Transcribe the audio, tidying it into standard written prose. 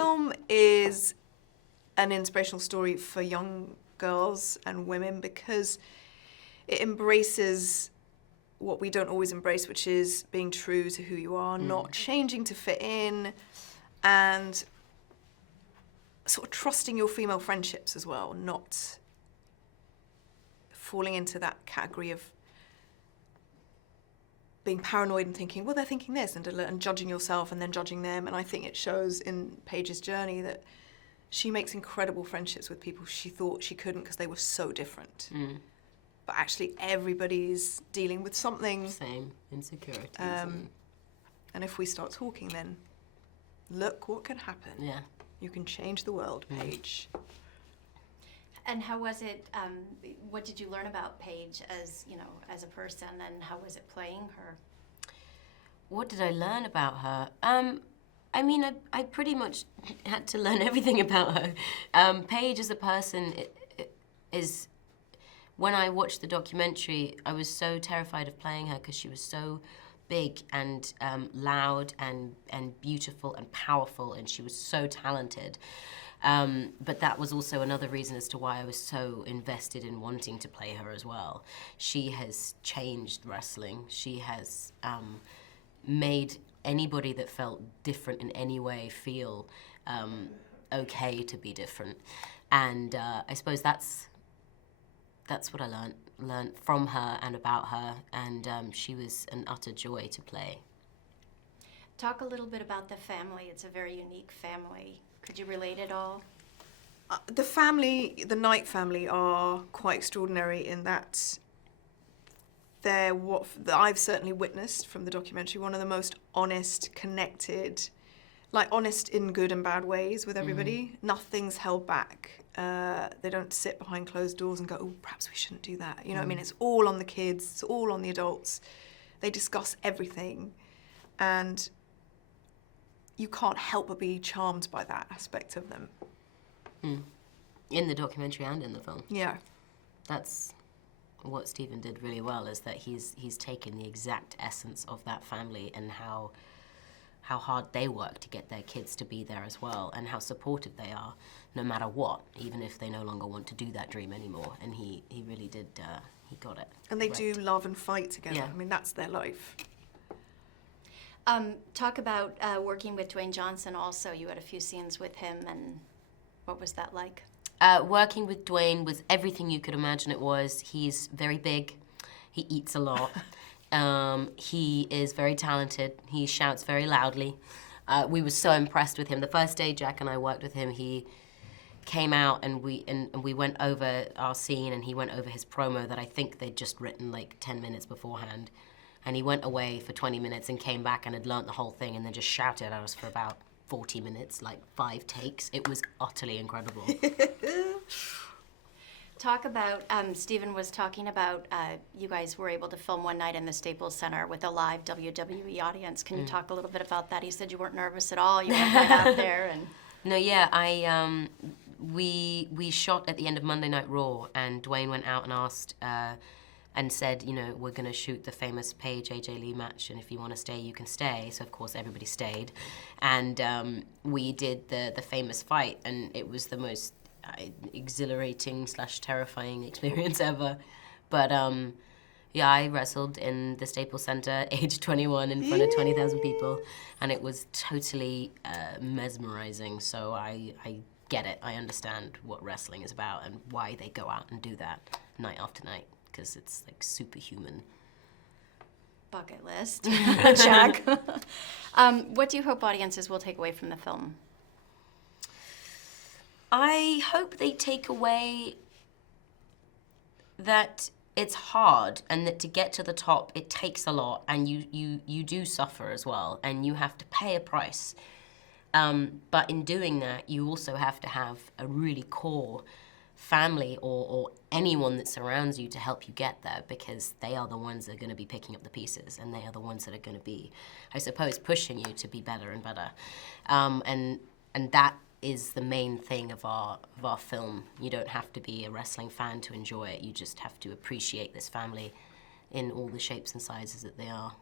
film is an inspirational story for young girls and women because it embraces what we don't always embrace, which is being true to who you are, not changing to fit in, and sort of trusting your female friendships as well, not falling into that category of being paranoid and thinking, well, they're thinking this, and judging yourself and then judging them. And I think it shows in Paige's journey that she makes incredible friendships with people she thought she couldn't because they were so different. But actually everybody's dealing with something. Same insecurities. And if we start talking, then look what can happen. Yeah. You can change the world, Paige. And how was it, what did you learn about Paige as, as a person, and how was it playing her? What did I learn about her? I mean, I pretty much had to learn everything about her. Paige as a person is, when I watched the documentary, I was so terrified of playing her because she was so big and loud and beautiful and powerful, and she was so talented. But that was also another reason as to why I was so invested in wanting to play her as well. She has changed wrestling. She has made anybody that felt different in any way feel okay to be different. And I suppose that's what I learned from her and about her, and she was an utter joy to play. Talk a little bit about the family. It's a very unique family. Could you relate at all? The family, the Knight family, are quite extraordinary in that they're what I've certainly witnessed from the documentary, one of the most honest, connected, like honest in good and bad ways with everybody. Nothing's held back. They don't sit behind closed doors and go, oh, perhaps we shouldn't do that. You know what I mean? It's all on the kids, it's all on the adults. They discuss everything. And you can't help but be charmed by that aspect of them. In the documentary and in the film. Yeah. That's what Stephen did really well, is that he's taken the exact essence of that family and how hard they work to get their kids to be there as well, and how supportive they are, no matter what, even if they no longer want to do that dream anymore. And he really did, he got it. And they do love and fight together. Yeah. I mean, that's their life. Talk about working with Dwayne Johnson also. You had a few scenes with him, and what was that like? Working with Dwayne was everything you could imagine it was. He's very big. He eats a lot. He is very talented. He shouts very loudly. We were so impressed with him. The first day Jack and I worked with him, he came out and we went over our scene, and he went over his promo that I think they'd just written like 10 minutes beforehand. And he went away for 20 minutes and came back and had learnt the whole thing, and then just shouted at us for about 40 minutes, like 5 takes. It was utterly incredible. Talk about, Stephen was talking about you guys were able to film one night in the Staples Center with a live WWE audience. Can you talk a little bit about that? He said you weren't nervous at all. You went right out there. And No, yeah, we shot at the end of Monday Night Raw, and Dwayne went out and asked, and said, we're going to shoot the famous Paige AJ Lee match, and if you want to stay, you can stay. So of course everybody stayed, and we did the famous fight, and it was the most exhilarating / terrifying experience ever. But yeah, I wrestled in the Staples Center, age 21, in front of 20,000 people, and it was totally mesmerizing. So I get it. I understand what wrestling is about and why they go out and do that night after night, because it's like superhuman. bucket list, Jack. What do you hope audiences will take away from the film? I hope they take away that it's hard, and that to get to the top, it takes a lot, and you do suffer as well, and you have to pay a price. But in doing that, you also have to have a really core family or anyone that surrounds you to help you get there, because they are the ones that are going to be picking up the pieces, and they are the ones that are going to be, I suppose, pushing you to be better and better. And that is the main thing of our film. You don't have to be a wrestling fan to enjoy it. You just have to appreciate this family in all the shapes and sizes that they are.